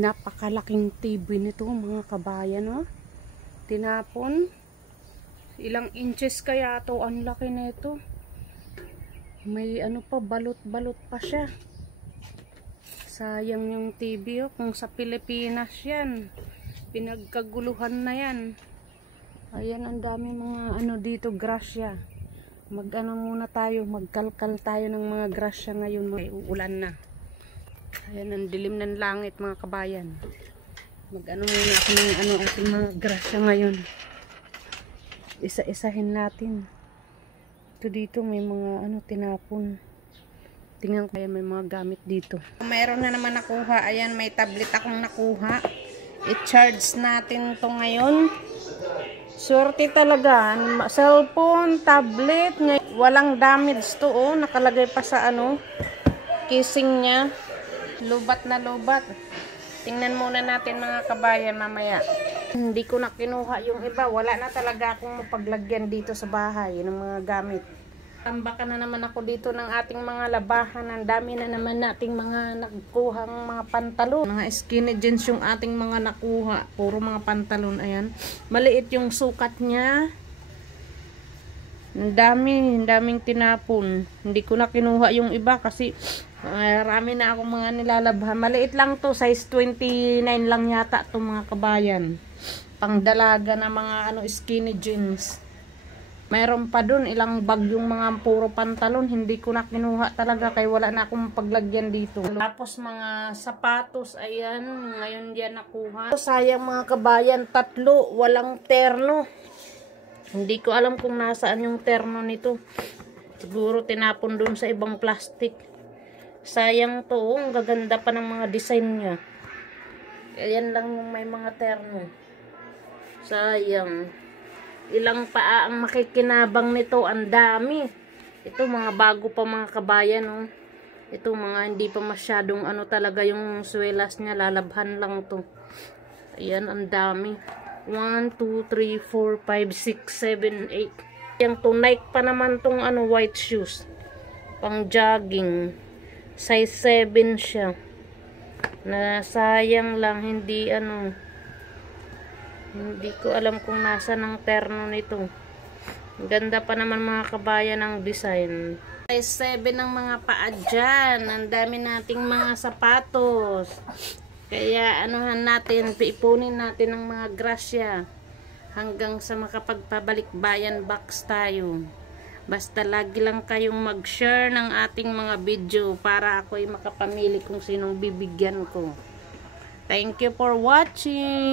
Napakalaking TV nito mga kabayan, oh. Tinapon. Ilang inches kaya to, ang laki nito. May ano pa, balot-balot pa siya. Sayang yung TV, oh. Kung sa Pilipinas yan, pinagkaguluhan na yan. Ayan, ang dami mga ano dito, grasya. Mag-ano muna tayo, magkalkal tayo ng mga grasya ngayon. May uulan na. Ayan, ang dilim ng langit mga kabayan. Mag-ano muna ako ng ano ating mga grasya ngayon. Isa-isahin natin. Ito dito may mga ano tinapon. Tingnan ko, ayan, may mga gamit dito. Mayroon na naman nakuha. Ayan, may tablet akong nakuha. I-charge natin to ngayon. Swerte talaga. Cellphone, tablet. Walang damage to, oh. Nakalagay pa sa ano, casing niya. Lubat na lubat. Tingnan muna natin mga kabayan mamaya. Hindi ko na kinuha yung iba. Wala na talaga akong mapaglagyan dito sa bahay ng mga gamit. Tambakan na naman ako dito ng ating mga labahan. Ang dami na naman nating mga nakuhang mga pantalon. Mga skinny jeans yung ating mga nakuha. Puro mga pantalon. Ayan. Maliit yung sukat niya. Ang daming tinapon. Hindi ko na kinuha yung iba kasi marami na akong mga nilalabhan. Maliit lang to, size 29 lang yata to mga kabayan. Pangdalaga na mga ano skinny jeans. Mayroon pa dun ilang bag yung mga puro pantalon. Hindi ko na kinuha talaga kaya wala na akong paglagyan dito. Tapos mga sapatos, ayan, ngayon yan nakuha. Sayang mga kabayan, tatlo, walang terno. Hindi ko alam kung nasaan yung terno nito. Siguro tinapon dun sa ibang plastic. Sayang to, ang gaganda pa ng mga design niya. Ayan lang yung may mga terno. Sayang. Ilang paa ang makikinabang nito, ang dami. Ito mga bago pa mga kabayan, oh. Ito mga hindi pa masyadong ano talaga yung swelas niya, lalabhan lang to. Ayan, ang dami. 1, 2, 3, 4, 5, 6, 7, 8. Yang to Nike pa naman tong ano white shoes. Pang jogging. Size 7 siya. Na sayang lang hindi ano. Hindi ko alam kung nasa ng terno nito. Ganda pa naman mga kabayan ng design. Size 7 ng mga paa dyan. Ang dami nating mga sapatos. Kaya anuhan natin, ipunin natin ng mga grasya. Hanggang sa makapagpabalik bayan box tayo. Basta lagi lang kayong mag-share ng ating mga video para ako'y makapamili kung sinong bibigyan ko. Thank you for watching.